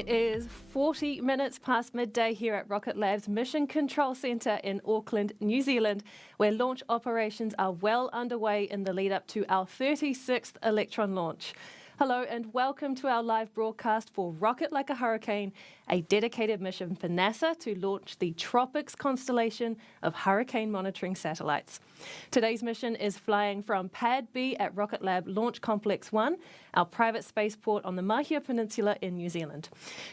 It is 40 minutes past midday here at Rocket Lab's Mission Control Centre in Auckland, New Zealand, where launch operations are well underway in the lead up to our 36th Electron launch. Hello and welcome to our live broadcast for Rocket Like a Hurricane, a dedicated mission for NASA to launch the TROPICS constellation of hurricane monitoring satellites. Today's mission is flying from Pad B at Rocket Lab Launch Complex 1, our private spaceport on the Māhia Peninsula in New Zealand.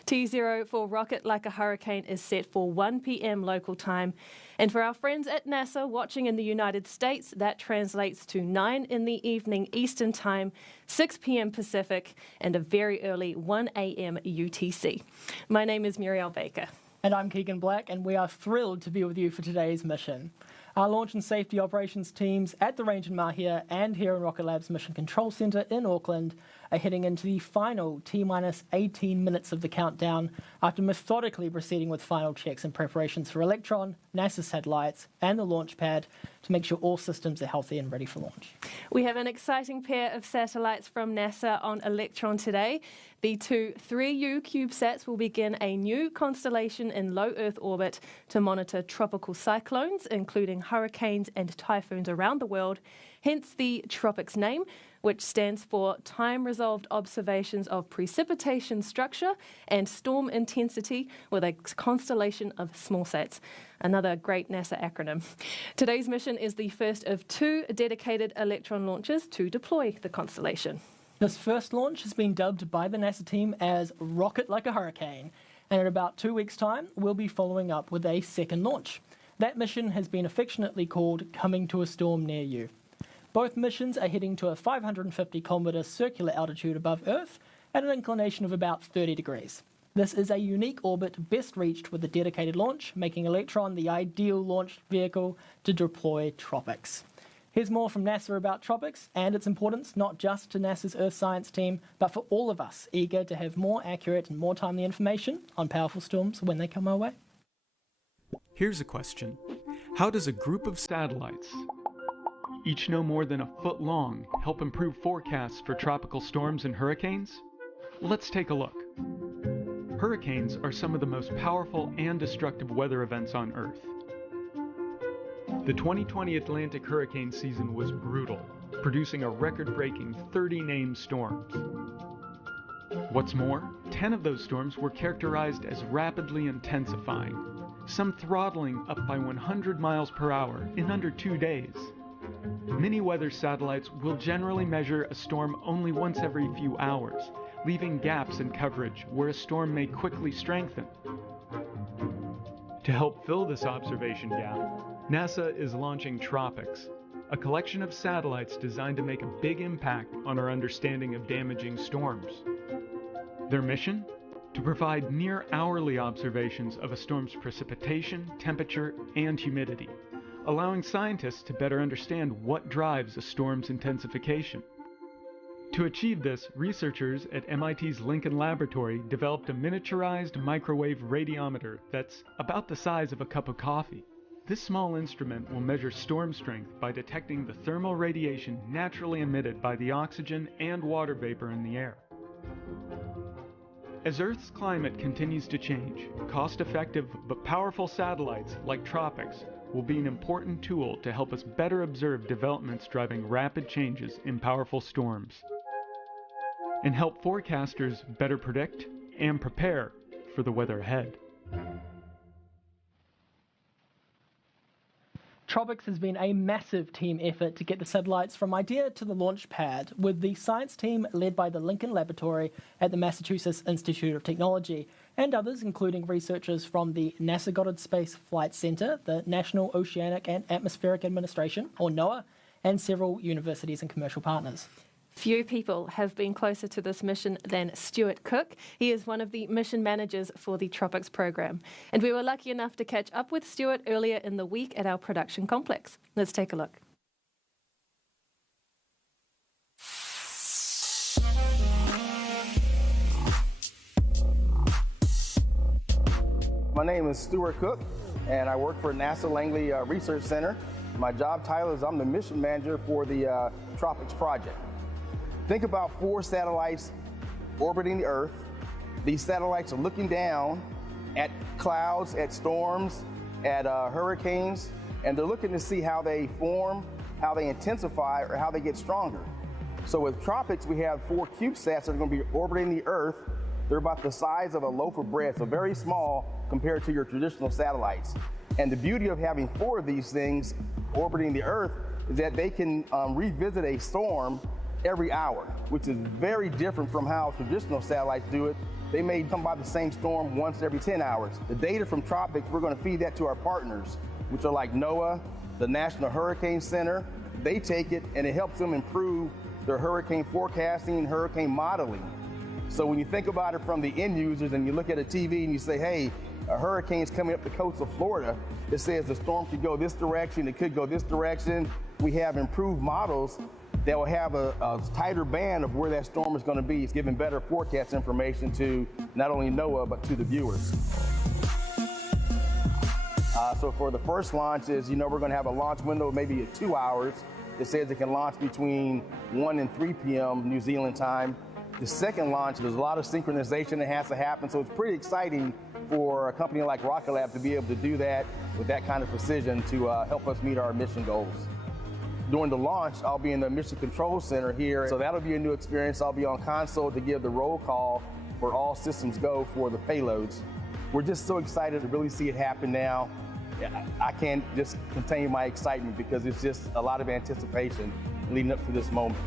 T0 for Rocket Like a Hurricane is set for 1 p.m. local time. And for our friends at NASA watching in the United States, that translates to 9 in the evening Eastern Time, 6 p.m. Pacific, and a very early 1 a.m. UTC. My name is Muriel Baker. And I'm Keegan Black, and we are thrilled to be with you for today's mission. Our launch and safety operations teams at the range in Māhia and here in Rocket Lab's Mission Control Centre in Auckland are heading into the final T-minus 18 minutes of the countdown after methodically proceeding with final checks and preparations for Electron, NASA satellites and the launch pad to make sure all systems are healthy and ready for launch. We have an exciting pair of satellites from NASA on Electron today. The two 3U CubeSats will begin a new constellation in low Earth orbit to monitor tropical cyclones, including hurricanes and typhoons around the world, hence the TROPICS name, which stands for Time-Resolved Observations of Precipitation Structure and Storm Intensity with a Constellation of Smallsats. Another great NASA acronym. Today's mission is the first of 2 dedicated Electron launches to deploy the constellation. This first launch has been dubbed by the NASA team as Rocket Like a Hurricane, and in about 2 weeks' time, we'll be following up with a second launch. That mission has been affectionately called Coming to a Storm Near You. Both missions are heading to a 550 kilometre circular altitude above Earth at an inclination of about 30 degrees. This is a unique orbit best reached with a dedicated launch, making Electron the ideal launch vehicle to deploy TROPICS. Here's more from NASA about TROPICS and its importance, not just to NASA's Earth science team, but for all of us eager to have more accurate and more timely information on powerful storms when they come our way. Here's a question. How does a group of satellites, each no more than a foot long, help improve forecasts for tropical storms and hurricanes? Let's take a look. Hurricanes are some of the most powerful and destructive weather events on Earth. The 2020 Atlantic hurricane season was brutal, producing a record-breaking 30 named storms. What's more, 10 of those storms were characterized as rapidly intensifying, some throttling up by 100 miles per hour in under 2 days. Many weather satellites will generally measure a storm only once every few hours, leaving gaps in coverage where a storm may quickly strengthen. To help fill this observation gap, NASA is launching TROPICS, a collection of satellites designed to make a big impact on our understanding of damaging storms. Their mission? To provide near-hourly observations of a storm's precipitation, temperature, and humidity, allowing scientists to better understand what drives a storm's intensification. To achieve this, researchers at MIT's Lincoln Laboratory developed a miniaturized microwave radiometer that's about the size of a cup of coffee. This small instrument will measure storm strength by detecting the thermal radiation naturally emitted by the oxygen and water vapor in the air. As Earth's climate continues to change, cost-effective but powerful satellites like TROPICS will be an important tool to help us better observe developments driving rapid changes in powerful storms, and help forecasters better predict and prepare for the weather ahead. TROPICS has been a massive team effort to get the satellites from idea to the launch pad, with the science team led by the Lincoln Laboratory at the Massachusetts Institute of Technology, and others including researchers from the NASA Goddard Space Flight Center, the National Oceanic and Atmospheric Administration, or NOAA, and several universities and commercial partners. Few people have been closer to this mission than Stuart Cook. He is one of the mission managers for the TROPICS program. And we were lucky enough to catch up with Stuart earlier in the week at our production complex. Let's take a look. My name is Stuart Cook, and I work for NASA Langley Research Center. My job title is I'm the mission manager for the TROPICS project. Think about 4 satellites orbiting the Earth These satellites are looking down at clouds, at storms, at hurricanes, and they're looking to see how they form, how they intensify, or how they get stronger. So with TROPICS, we have 4 CubeSats that are going to be orbiting the Earth. They're about the size of a loaf of bread, so very small compared to your traditional satellites. And the beauty of having 4 of these things orbiting the Earth is that they can revisit a storm every hour, which is very different from how traditional satellites do it. They may come by the same storm once every 10 hours. The data from TROPICS, we're going to feed that to our partners, which are like NOAA, the National Hurricane Center. They take it and it helps them improve their hurricane forecasting and hurricane modeling. So when you think about it from the end users and you look at a TV and you say, hey, a hurricane's coming up the coast of Florida, it says the storm could go this direction, it could go this direction. We have improved models that will have a tighter band of where that storm is going to be. It's giving better forecast information to not only NOAA, but to the viewers. So for the first launch is, we're going to have a launch window maybe at 2 hours. It says it can launch between 1 and 3 p.m. New Zealand time. The second launch, there's a lot of synchronization that has to happen, so it's pretty exciting for a company like Rocket Lab to be able to do that with that kind of precision to help us meet our mission goals. During the launch, I'll be in the Mission Control Center here, so that'll be a new experience. I'll be on console to give the roll call for all systems go for the payloads. We're just so excited to really see it happen now. I can't just contain my excitement because it's just a lot of anticipation leading up to this moment.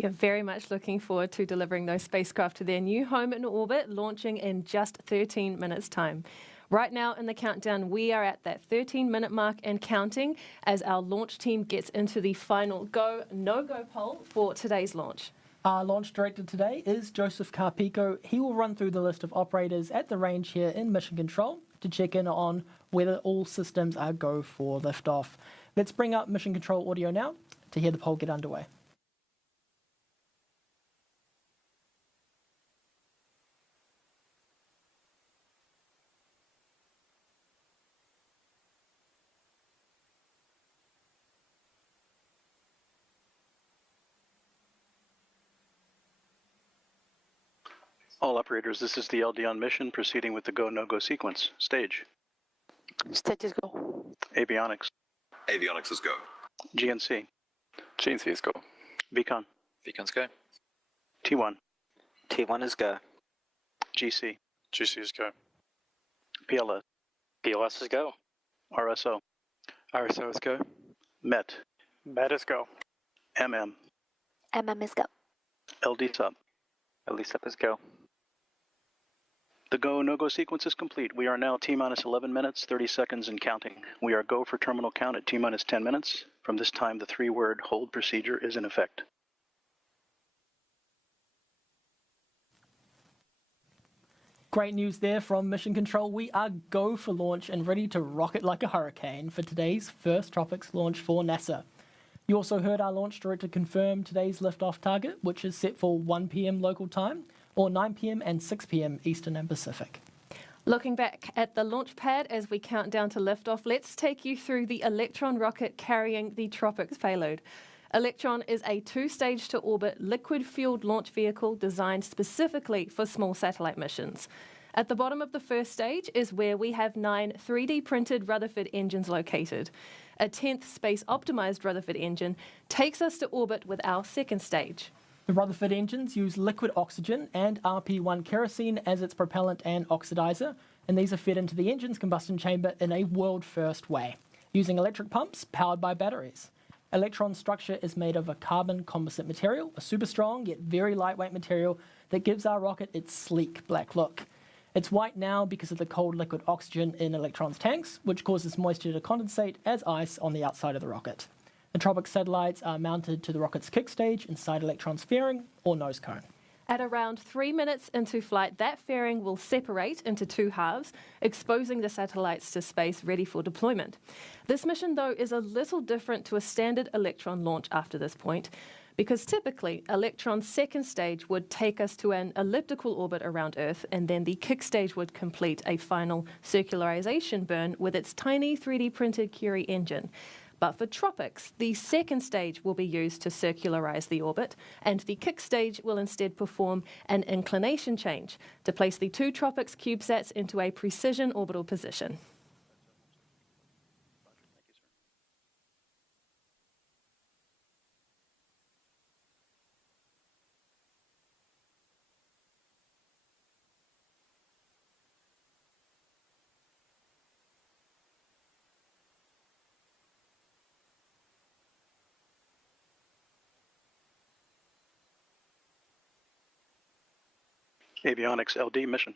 We are very much looking forward to delivering those spacecraft to their new home in orbit, launching in just 13 minutes' time. Right now in the countdown, we are at that 13-minute mark and counting as our launch team gets into the final go, no-go poll for today's launch. Our launch director today is Joseph Carpico. He will run through the list of operators at the range here in Mission Control to check in on whether all systems are go for liftoff. Let's bring up Mission Control audio now to hear the poll get underway. All operators, this is the LD on mission, proceeding with the go, no-go sequence. Stage. Stage is go. Avionics. Avionics is go. GNC. GNC is go. VCON. VCON's go. T1. T1 is go. GC. GC is go. PLS. PLS is go. RSO. RSO is go. MET. MET is go. MM. MM is go. LD sub. LD sub is go. The go, no-go sequence is complete. We are now T-minus 11 minutes, 30 seconds and counting. We are go for terminal count at T-minus 10 minutes. From this time, the 3-word hold procedure is in effect. Great news there from Mission Control. We are go for launch and ready to rocket like a hurricane for today's first TROPICS launch for NASA. You also heard our launch director confirm today's liftoff target, which is set for 1 p.m. local time, or 9 p.m. and 6 p.m. Eastern and Pacific. Looking back at the launch pad as we count down to liftoff, let's take you through the Electron rocket carrying the TROPICS payload. Electron is a 2-stage-to-orbit liquid-fueled launch vehicle designed specifically for small satellite missions. At the bottom of the first stage is where we have 9 3D-printed Rutherford engines located. A 10th space-optimized Rutherford engine takes us to orbit with our second stage. The Rutherford engines use liquid oxygen and RP1 kerosene as its propellant and oxidizer, and these are fed into the engine's combustion chamber in a world-first way, using electric pumps powered by batteries. Electron's structure is made of a carbon composite material, a super strong yet very lightweight material that gives our rocket its sleek black look. It's white now because of the cold liquid oxygen in Electron's tanks, which causes moisture to condensate as ice on the outside of the rocket. The TROPICS satellites are mounted to the rocket's kick stage inside Electron's fairing or nose cone. At around 3 minutes into flight, that fairing will separate into 2 halves, exposing the satellites to space ready for deployment. This mission, though, is a little different to a standard Electron launch after this point, because typically Electron's second stage would take us to an elliptical orbit around Earth, and then the kick stage would complete a final circularization burn with its tiny 3D printed Curie engine. But for TROPICS, the second stage will be used to circularize the orbit, and the kick stage will instead perform an inclination change to place the two TROPICS CubeSats into a precision orbital position. Avionics LD mission.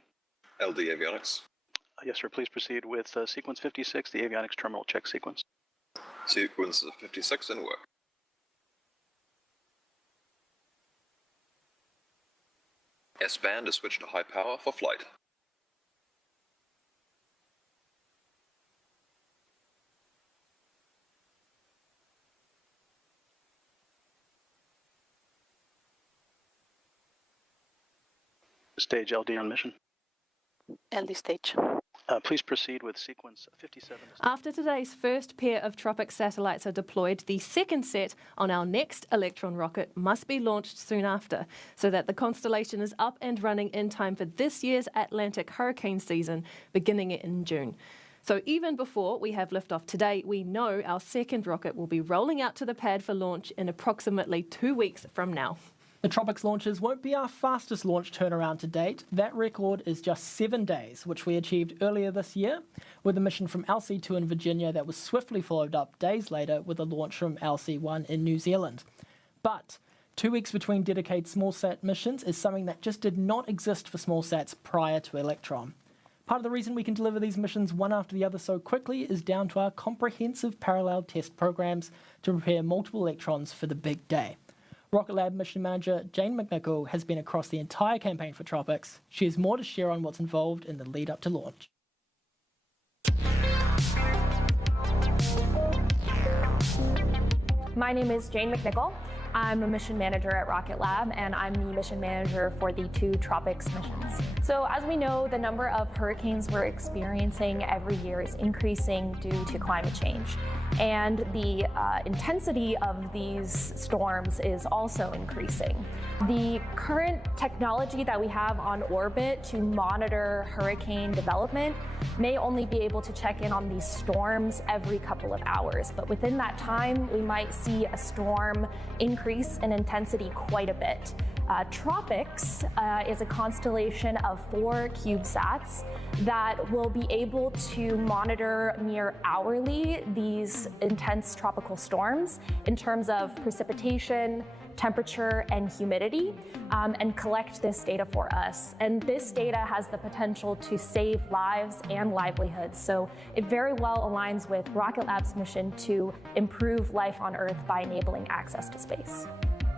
LD avionics. Yes, sir. Please proceed with sequence 56, the avionics terminal check sequence. Sequence 56 in work. S-band is switched to high power for flight. Stage LD on mission. LD stage. Please proceed with sequence 57. After today's first pair of TROPICS satellites are deployed, the second set on our next Electron rocket must be launched soon after, so that the constellation is up and running in time for this year's Atlantic hurricane season, beginning in June. So even before we have liftoff today, we know our second rocket will be rolling out to the pad for launch in approximately 2 weeks from now. The TROPICS launches won't be our fastest launch turnaround to date. That record is just 7 days, which we achieved earlier this year with a mission from LC2 in Virginia that was swiftly followed up days later with a launch from LC1 in New Zealand. But 2 weeks between dedicated smallsat missions is something that just did not exist for smallsats prior to Electron. Part of the reason we can deliver these missions one after the other so quickly is down to our comprehensive parallel test programs to prepare multiple Electrons for the big day. Rocket Lab Mission Manager Jane McNichol has been across the entire campaign for TROPICS. She has more to share on what's involved in the lead up to launch. My name is Jane McNichol. I'm a mission manager at Rocket Lab, and I'm the mission manager for the 2 TROPICS missions. So as we know, the number of hurricanes we're experiencing every year is increasing due to climate change. And the intensity of these storms is also increasing. The current technology that we have on orbit to monitor hurricane development may only be able to check in on these storms every couple of hours, but within that time, we might see a storm increase in intensity quite a bit. TROPICS is a constellation of 4 CubeSats that will be able to monitor near hourly these intense tropical storms in terms of precipitation, temperature, and humidity, and collect this data for us. And this data has the potential to save lives and livelihoods, so it very well aligns with Rocket Lab's mission to improve life on Earth by enabling access to space.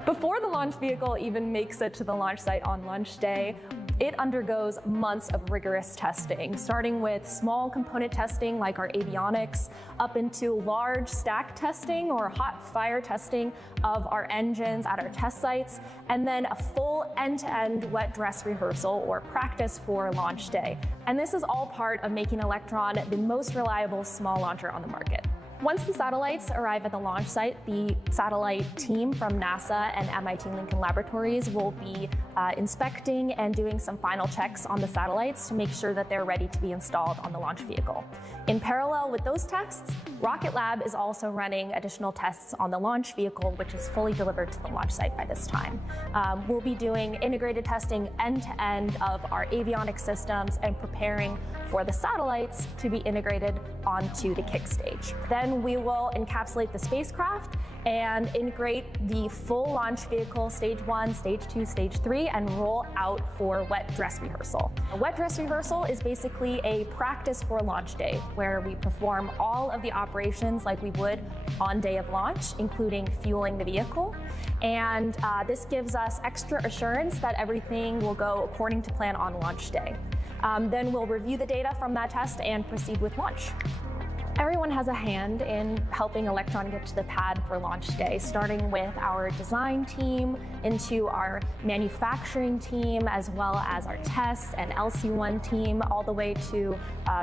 Before the launch vehicle even makes it to the launch site on launch day, it undergoes months of rigorous testing, starting with small component testing like our avionics, up into large stack testing or hot fire testing of our engines at our test sites, and then a full end-to-end wet dress rehearsal or practice for launch day. And this is all part of making Electron the most reliable small launcher on the market. Once the satellites arrive at the launch site, the satellite team from NASA and MIT Lincoln Laboratories will be inspecting and doing some final checks on the satellites to make sure that they're ready to be installed on the launch vehicle. In parallel with those tests, Rocket Lab is also running additional tests on the launch vehicle, which is fully delivered to the launch site by this time. We'll be doing integrated testing end-to-end of our avionics systems and preparing for the satellites to be integrated onto the kick stage. Then we will encapsulate the spacecraft and integrate the full launch vehicle, stage 1, stage 2, stage 3, and roll out for wet dress rehearsal. A wet dress rehearsal is basically a practice for launch day, where we perform all of the operations like we would on day of launch, including fueling the vehicle. And this gives us extra assurance that everything will go according to plan on launch day. Then we'll review the data from that test and proceed with launch. Everyone has a hand in helping Electron get to the pad for launch day, starting with our design team, into our manufacturing team, as well as our test and LC1 team, all the way to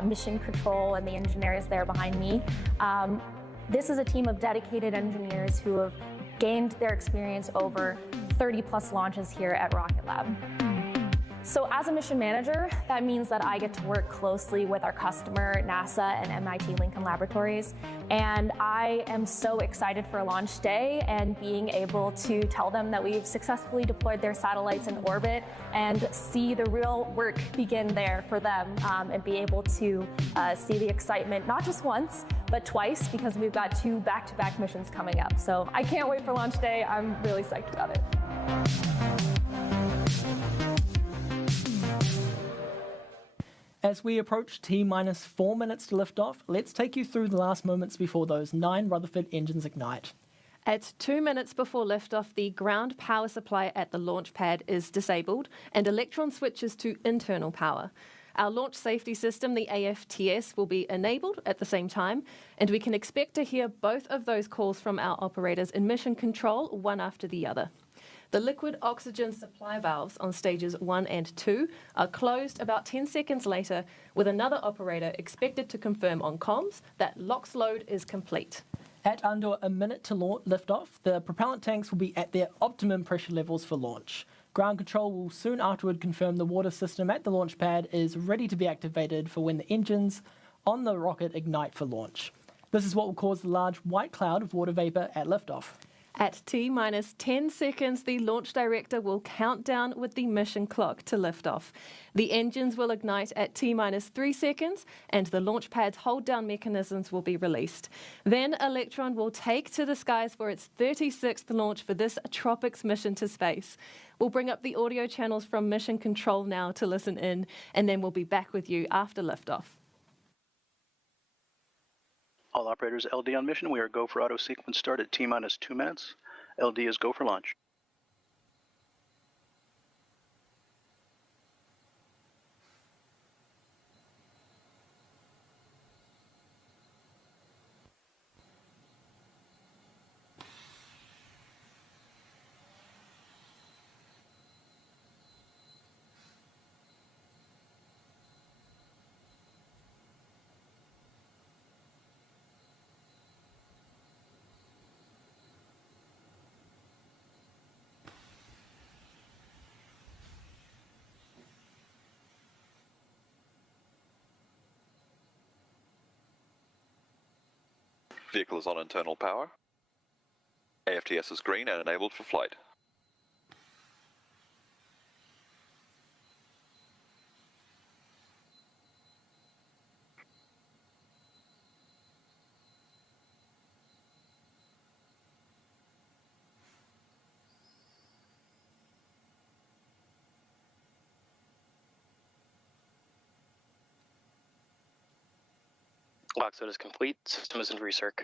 mission control and the engineers there behind me. This is a team of dedicated engineers who have gained their experience over 30 plus launches here at Rocket Lab. So as a mission manager, that means that I get to work closely with our customer, NASA and MIT Lincoln Laboratories. And I am so excited for launch day and being able to tell them that we've successfully deployed their satellites in orbit and see the real work begin there for them, and be able to see the excitement, not just once, but twice, because we've got 2 back-to-back missions coming up. So I can't wait for launch day. I'm really psyched about it. As we approach T-minus 4 minutes to liftoff, let's take you through the last moments before those 9 Rutherford engines ignite. At 2 minutes before liftoff, the ground power supply at the launch pad is disabled and Electron switches to internal power. Our launch safety system, the AFTS, will be enabled at the same time, and we can expect to hear both of those calls from our operators in mission control, one after the other. The liquid oxygen supply valves on stages 1 and 2 are closed about 10 seconds later, with another operator expected to confirm on comms that LOX load is complete. At under a minute to liftoff, the propellant tanks will be at their optimum pressure levels for launch. Ground control will soon afterward confirm the water system at the launch pad is ready to be activated for when the engines on the rocket ignite for launch. This is what will cause the large white cloud of water vapor at liftoff. At T-minus 10 seconds, the launch director will count down with the mission clock to liftoff. The engines will ignite at T-minus 3 seconds, and the launch pad's hold-down mechanisms will be released. Then Electron will take to the skies for its 36th launch for this TROPICS mission to space. We'll bring up the audio channels from mission control now to listen in, and then we'll be back with you after liftoff. All operators LD on mission. We are go for auto sequence start at T-minus 2 minutes. LD is go for launch. Vehicle is on internal power. AFTS is green and enabled for flight. LOX load is complete. System is in recirc.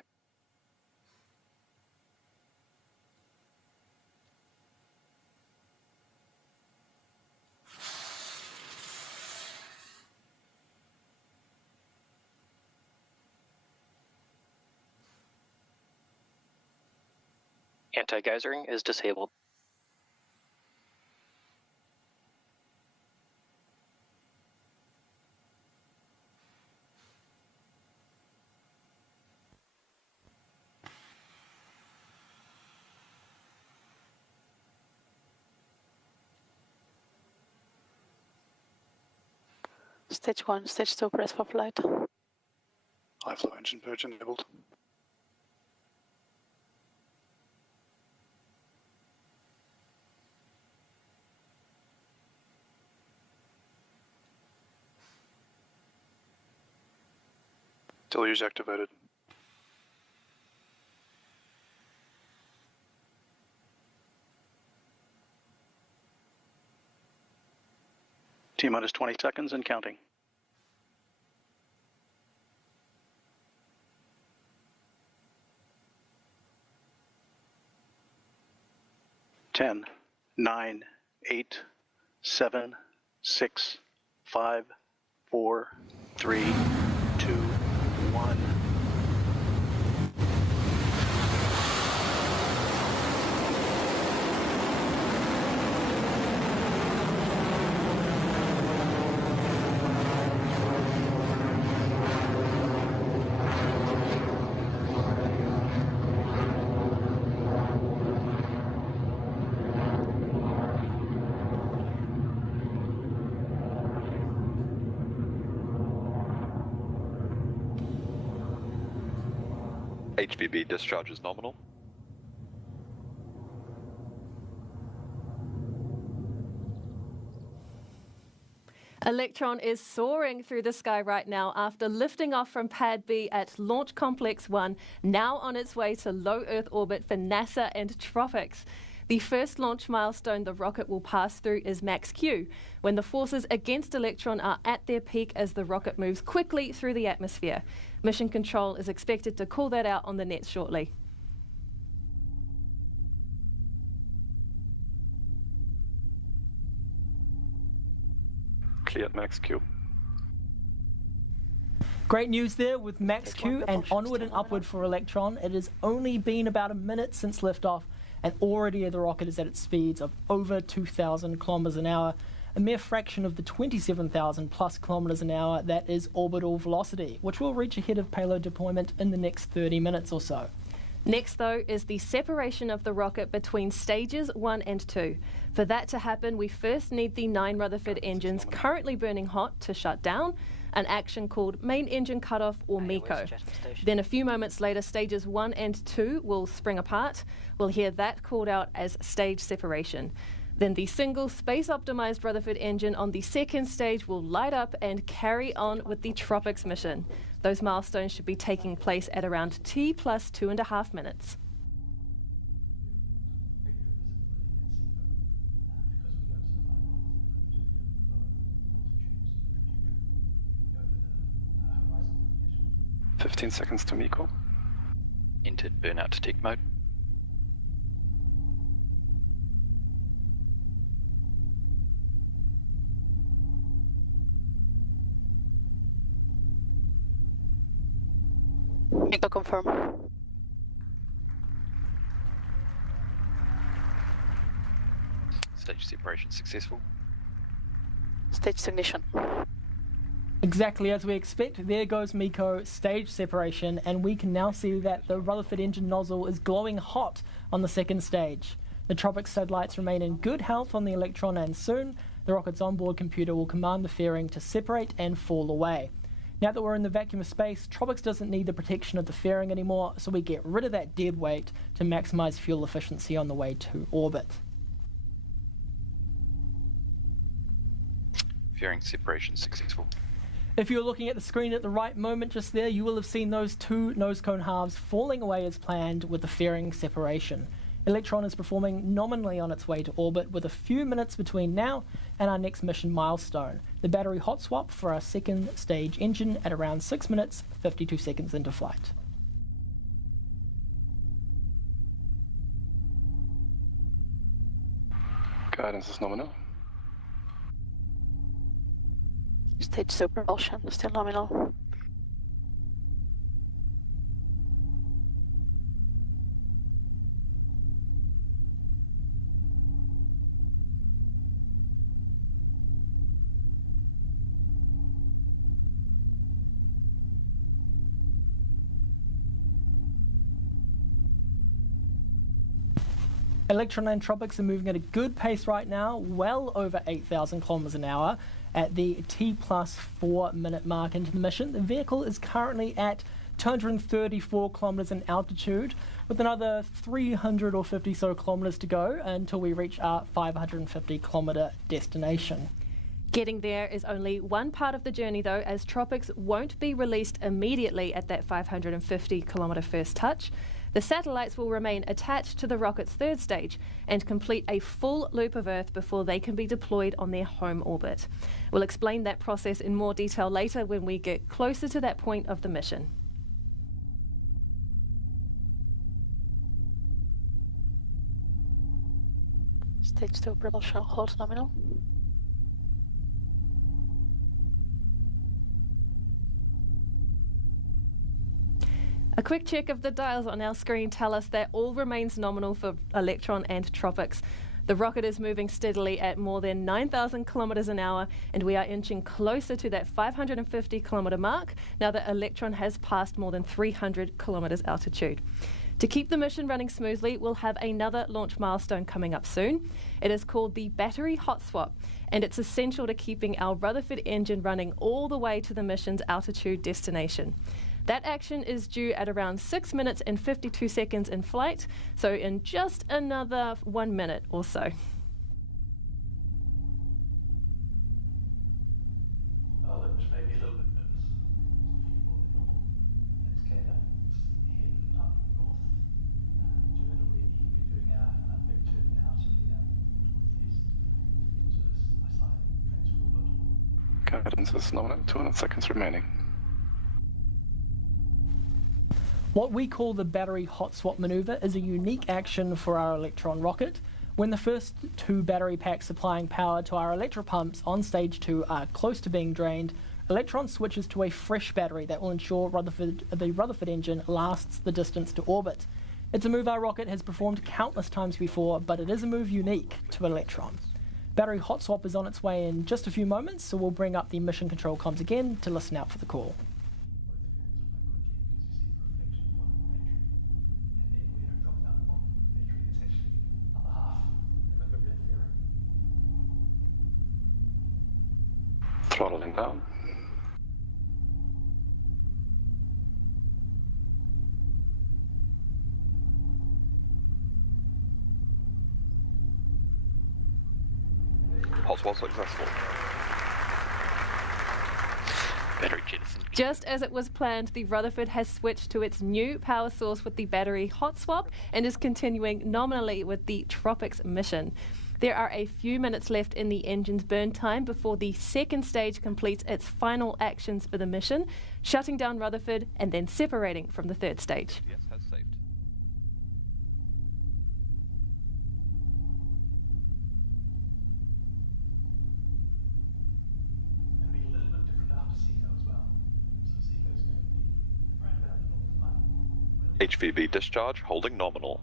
Anti-geysering is disabled. Stage 1, stage 2, press for flight. High flow engine purge enabled. Deluge activated. T-minus 20 seconds and counting. 10, 9, 8, 7, 6, 5, 4, 3, 2, 1. HVB discharge is nominal. Electron is soaring through the sky right now after lifting off from Pad B at Launch Complex 1, now on its way to low Earth orbit for NASA and TROPICS. The first launch milestone the rocket will pass through is Max Q, when the forces against Electron are at their peak as the rocket moves quickly through the atmosphere. Mission Control is expected to call that out on the net shortly. Cleared Max Q. Great news there with Max Q and onward and upward for Electron. It has only been about a minute since liftoff, and already the rocket is at its speeds of over 2,000 kilometers an hour, a mere fraction of the 27,000 plus kilometers an hour that is orbital velocity, which will reach ahead of payload deployment in the next 30 minutes or so. Next, though, is the separation of the rocket between stages 1 and 2. For that to happen, we first need the 9 Rutherford engines currently burning hot to shut down, an action called main engine cutoff or MECO. Then a few moments later, stages 1 and 2 will spring apart. We'll hear that called out as stage separation. Then the single space-optimized Rutherford engine on the second stage will light up and carry on with the TROPICS mission. Those milestones should be taking place at around T plus 2.5 minutes. "15 seconds to MECO. Entered burnout detect mode. MECO confirm. Stage separation successful. Stage ignition. Exactly as we expect, there goes MECO, stage separation, and we can now see that the Rutherford engine nozzle is glowing hot on the second stage. The TROPICS satellites remain in good health on the Electron, and soon the rocket's onboard computer will command the fairing to separate and fall away. Now that we're in the vacuum of space, TROPICS doesn't need the protection of the fairing anymore, so we get rid of that dead weight to maximize fuel efficiency on the way to orbit. Fairing separation successful. If you're looking at the screen at the right moment just there, you will have seen those 2 nose cone halves falling away as planned with the fairing separation. Electron is performing nominally on its way to orbit with a few minutes between now and our next mission milestone, the battery hot swap for our second stage engine at around 6 minutes, 52 seconds into flight. Guidance is nominal. Stage 2 propulsion, still nominal. Electron and TROPICS are moving at a good pace right now, well over 8,000 kilometers an hour at the T plus 4 minute mark into the mission. The vehicle is currently at 234 kilometers in altitude, with another 300 or 50 so kilometers to go until we reach our 550 kilometer destination. Getting there is only one part of the journey, though, as TROPICS won't be released immediately at that 550 kilometre first touch. The satellites will remain attached to the rocket's third stage and complete a full loop of Earth before they can be deployed on their home orbit. We'll explain that process in more detail later when we get closer to that point of the mission. Stage 2 propulsion hold nominal. A quick check of the dials on our screen tell us that all remains nominal for Electron and TROPICS. The rocket is moving steadily at more than 9,000 kilometres an hour, and we are inching closer to that 550 kilometre mark now that Electron has passed more than 300 kilometres altitude. To keep the mission running smoothly, we'll have another launch milestone coming up soon. It is called the battery hot swap, and it's essential to keeping our Rutherford engine running all the way to the mission's altitude destination. That action is due at around 6 minutes and 52 seconds in flight, so in just another 1 minute or so. Guidance is nominal, 200 seconds remaining. What we call the battery hot swap maneuver is a unique action for our Electron rocket. When the first two battery packs supplying power to our electropumps on stage 2 are close to being drained, Electron switches to a fresh battery that will ensure the Rutherford engine lasts the distance to orbit. It's a move our rocket has performed countless times before, but it is a move unique to Electron. Battery hot swap is on its way in just a few moments, so we'll bring up the mission control comms again to listen out for the call. Throttling down. Hot swap successful. Battery jettison. Just as it was planned, the Rutherford has switched to its new power source with the battery hot swap and is continuing nominally with the TROPICS mission. There are a few minutes left in the engine's burn time before the second stage completes its final actions for the mission, shutting down Rutherford and then separating from the third stage. Yes, has saved. HVB discharge holding nominal.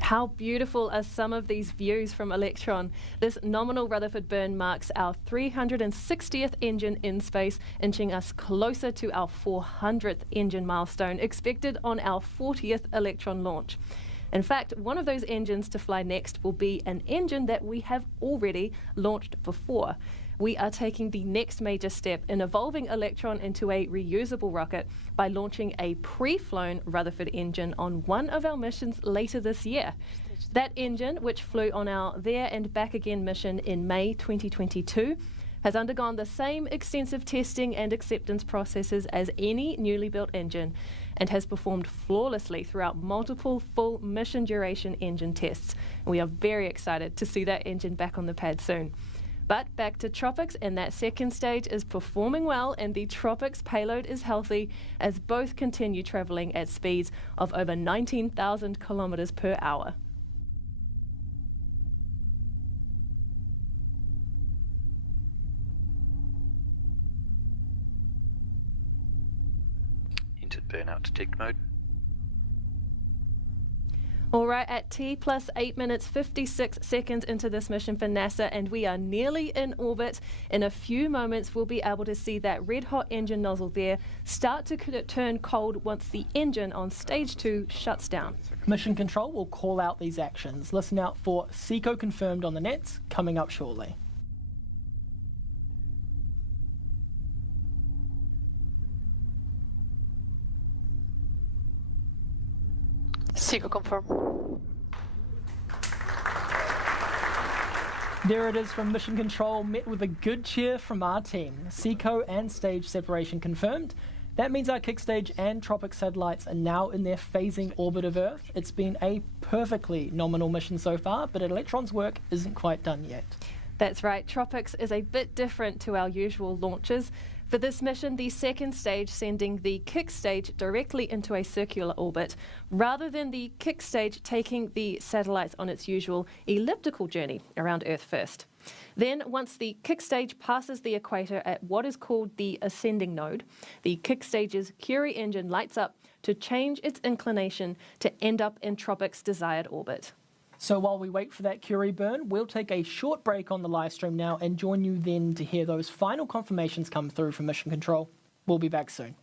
How beautiful are some of these views from Electron? This nominal Rutherford burn marks our 360th engine in space, inching us closer to our 400th engine milestone, expected on our 40th Electron launch. In fact, one of those engines to fly next will be an engine that we have already launched before. We are taking the next major step in evolving Electron into a reusable rocket by launching a pre-flown Rutherford engine on one of our missions later this year. That engine, which flew on our There and Back Again mission in May 2022, has undergone the same extensive testing and acceptance processes as any newly built engine and has performed flawlessly throughout multiple full mission duration engine tests. And we are very excited to see that engine back on the pad soon. But back to TROPICS, and that second stage is performing well and the TROPICS payload is healthy as both continue travelling at speeds of over 19,000 kilometres per hour. Entered burnout detect mode. All right, at T plus 8 minutes 56 seconds into this mission for NASA, and we are nearly in orbit. In a few moments, we'll be able to see that red hot engine nozzle there start to turn cold once the engine on stage 2 shuts down. Mission control will call out these actions. Listen out for SECO confirmed on the nets coming up shortly. SECO confirm. There it is from Mission Control, met with a good cheer from our team. SECO and stage separation confirmed. That means our kick stage and TROPICS satellites are now in their phasing orbit of Earth. It's been a perfectly nominal mission so far, but Electron's work isn't quite done yet. That's right, TROPICS is a bit different to our usual launches. For this mission, the second stage sending the kick stage directly into a circular orbit, rather than the kick stage taking the satellites on its usual elliptical journey around Earth first. Then, once the kick stage passes the equator at what is called the ascending node, the kick stage's Curie engine lights up to change its inclination to end up in TROPICS' desired orbit. So while we wait for that Curie burn, we'll take a short break on the live stream now and join you then to hear those final confirmations come through from Mission Control. We'll be back soon.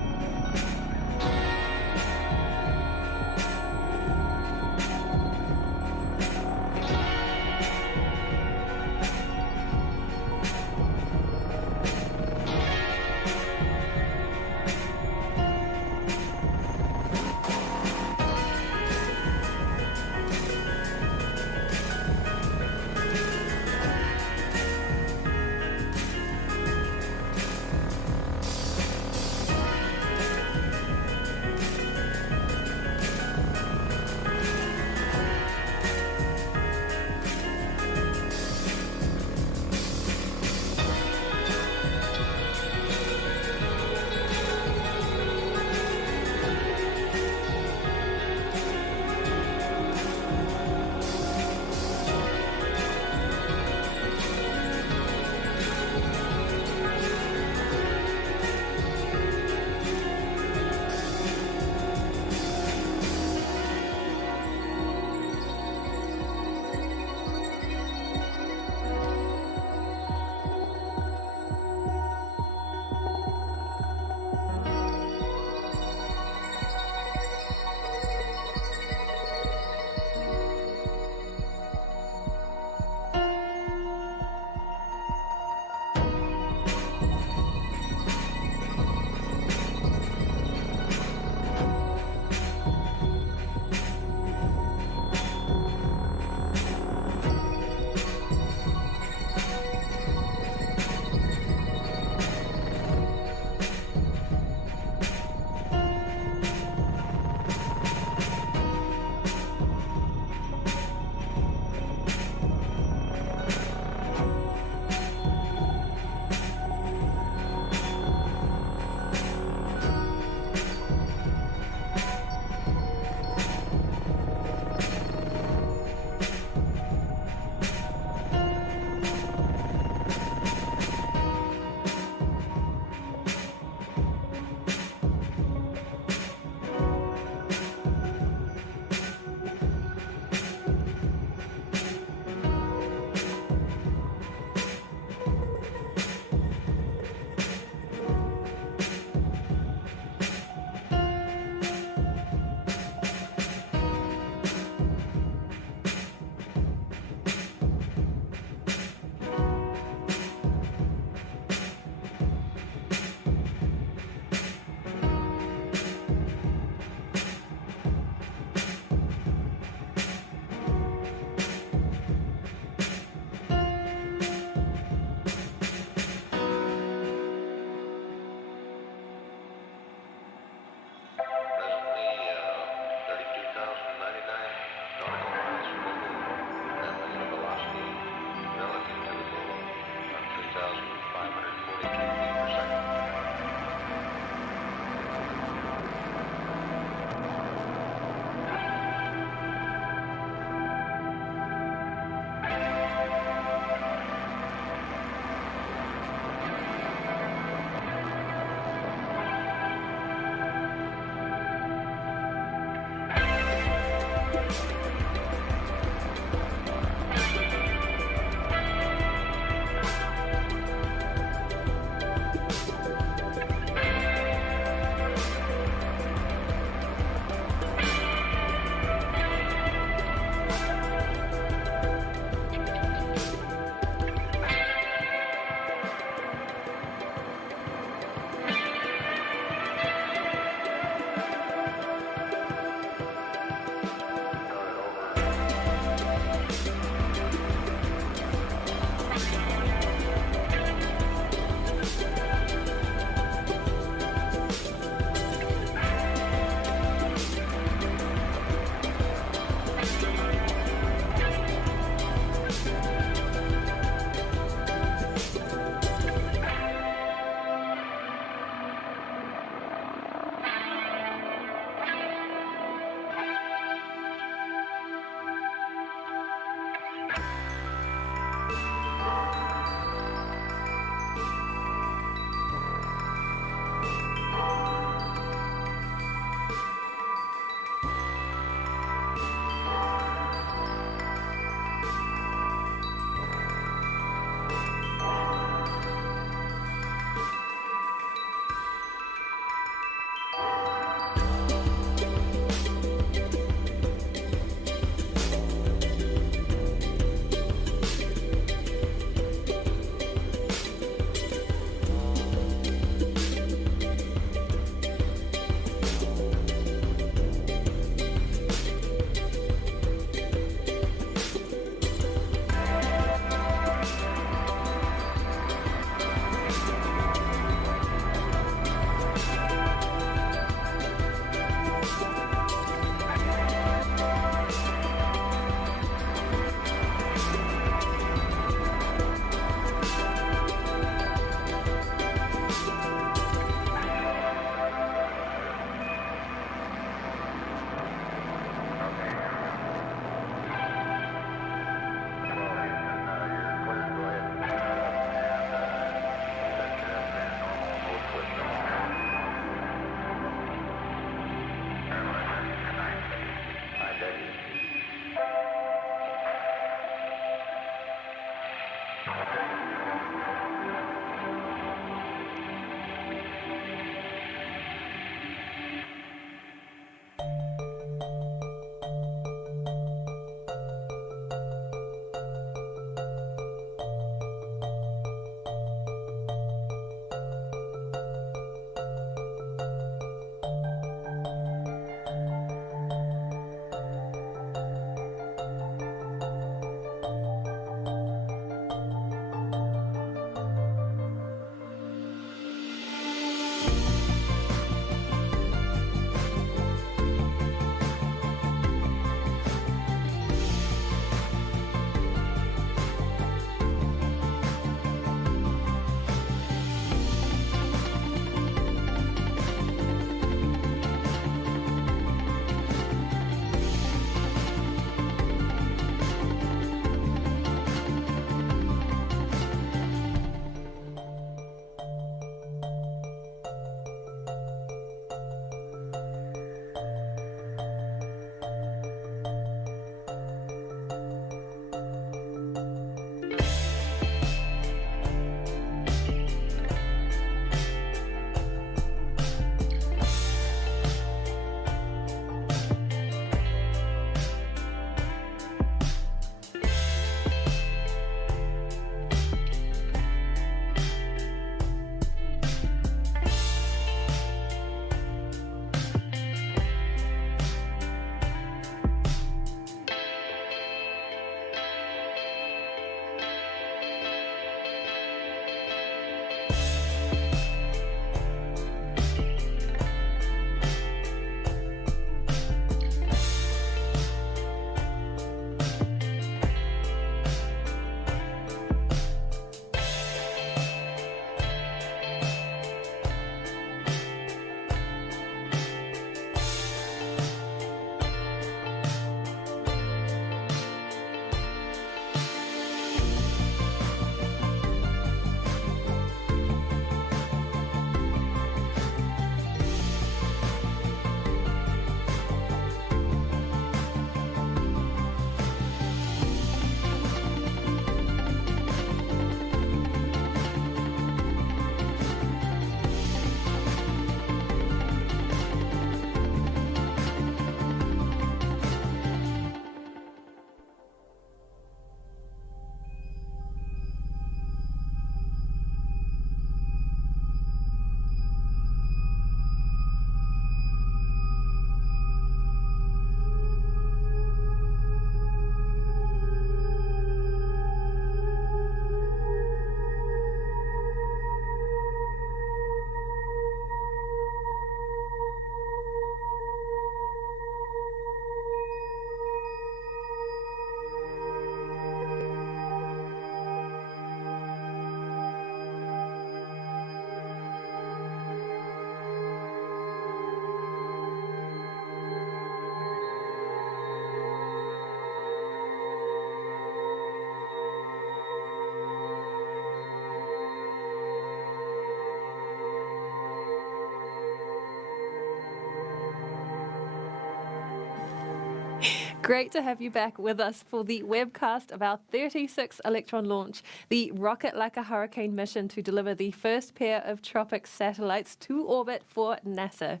Great to have you back with us for the webcast of our 36th Electron launch, the Rocket Like a Hurricane mission to deliver the first pair of TROPICS satellites to orbit for NASA.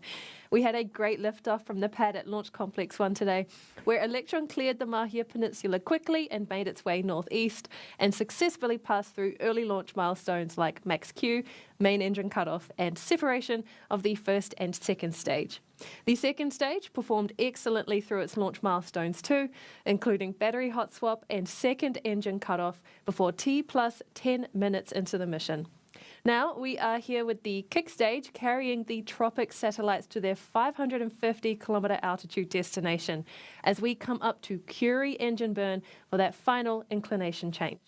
We had a great liftoff from the pad at Launch Complex 1 today, where Electron cleared the Māhia Peninsula quickly and made its way northeast and successfully passed through early launch milestones like max Q, main engine cutoff, and separation of the first and second stage. The second stage performed excellently through its launch milestones too, including battery hot swap and second engine cutoff before T plus 10 minutes into the mission. Now we are here with the kick stage carrying the TROPICS satellites to their 550 kilometre altitude destination as we come up to Curie engine burn for that final inclination change.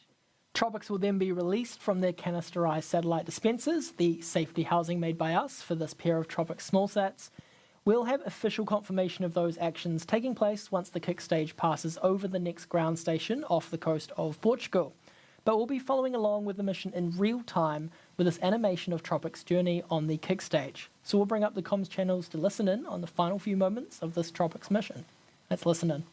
TROPICS will then be released from their canisterized satellite dispensers, the safety housing made by us for this pair of TROPICS Smallsats. We'll have official confirmation of those actions taking place once the kick stage passes over the next ground station off the coast of Portugal. But we'll be following along with the mission in real time with this animation of TROPICS' journey on the kick stage. So we'll bring up the comms channels to listen in on the final few moments of this TROPICS mission. Let's listen in.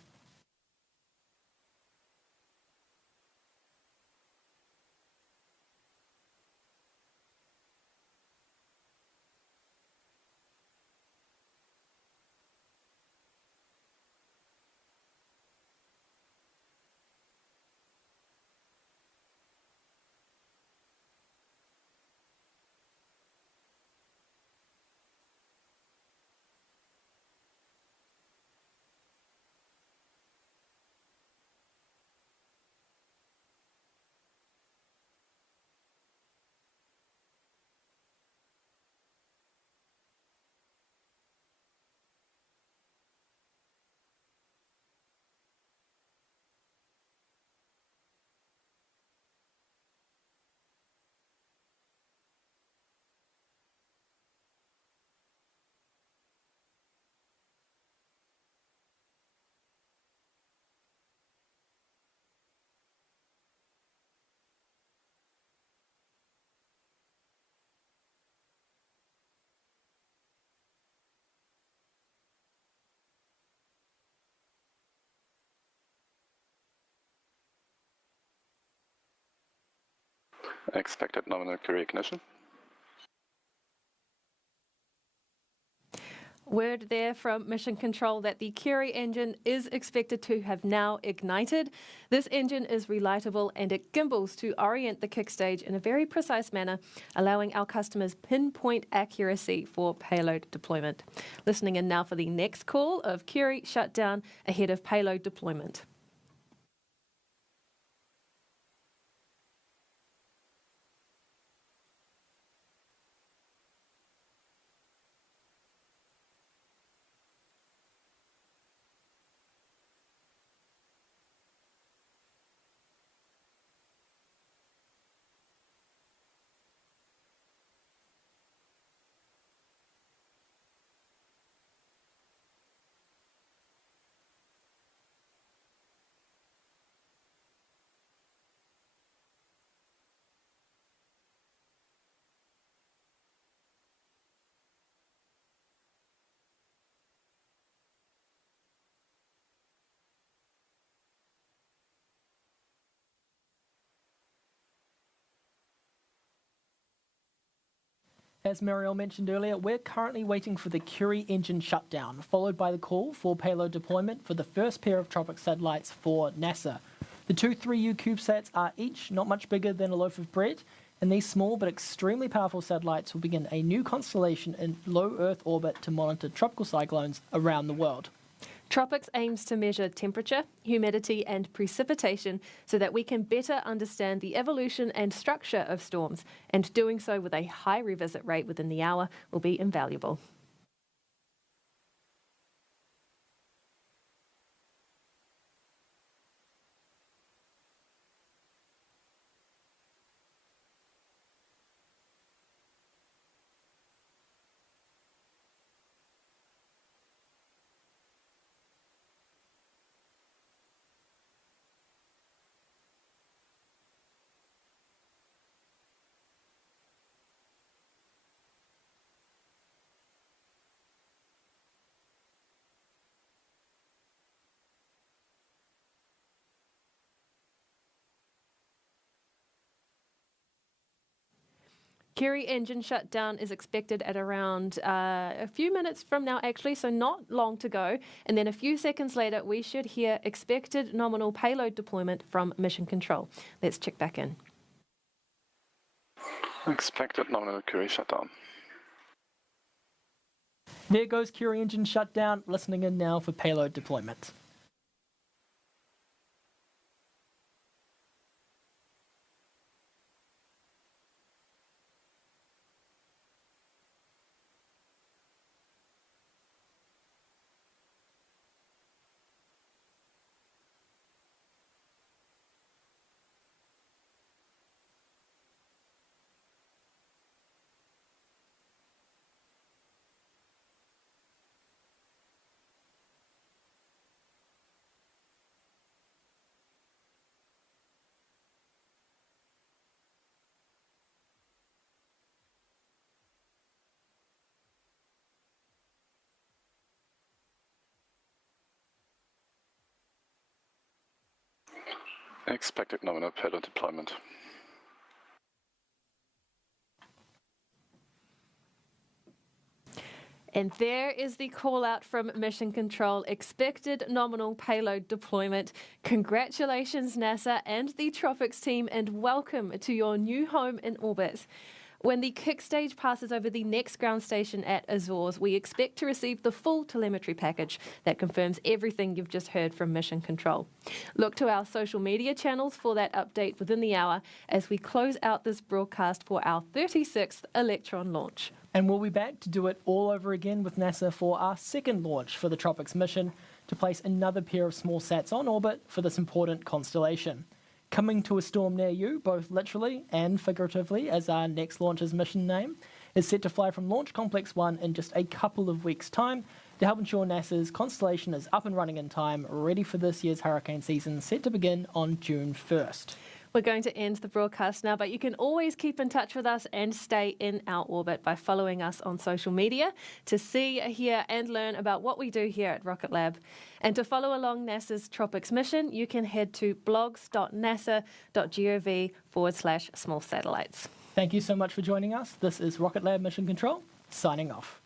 Expected nominal Curie ignition. Word there from Mission Control that the Curie engine is expected to have now ignited. This engine is relightable and it gimbals to orient the kick stage in a very precise manner, allowing our customers pinpoint accuracy for payload deployment. Listening in now for the next call of Curie shutdown ahead of payload deployment. As Marielle mentioned earlier, we're currently waiting for the Curie engine shutdown, followed by the call for payload deployment for the first pair of TROPICS satellites for NASA. The two 3U CubeSats are each not much bigger than a loaf of bread, and these small but extremely powerful satellites will begin a new constellation in low Earth orbit to monitor tropical cyclones around the world. TROPICS aims to measure temperature, humidity and precipitation so that we can better understand the evolution and structure of storms, and doing so with a high revisit rate within the hour will be invaluable. Curie engine shutdown is expected at around a few minutes from now, actually, so not long to go. And then a few seconds later, we should hear expected nominal payload deployment from Mission Control. Let's check back in. Expected nominal Curie shutdown. There goes Curie engine shutdown, listening in now for payload deployment. Expected nominal payload deployment. And there is the call out from Mission Control, expected nominal payload deployment. Congratulations, NASA and the TROPICS team, and welcome to your new home in orbit. When the kick stage passes over the next ground station at Azores, we expect to receive the full telemetry package that confirms everything you've just heard from Mission Control. Look to our social media channels for that update within the hour as we close out this broadcast for our 36th Electron launch. And we'll be back to do it all over again with NASA for our second launch for the TROPICS mission to place another pair of small sats on orbit for this important constellation. Coming to a storm near you, both literally and figuratively, as our next launch's mission name, is set to fly from Launch Complex 1 in just a couple of weeks' time to help ensure NASA's constellation is up and running in time, ready for this year's hurricane season, set to begin on June 1st. We're going to end the broadcast now, but you can always keep in touch with us and stay in our orbit by following us on social media to see, hear and learn about what we do here at Rocket Lab. And to follow along NASA's TROPICS mission, you can head to blogs.nasa.gov/small satellites. Thank you so much for joining us. This is Rocket Lab Mission Control, signing off.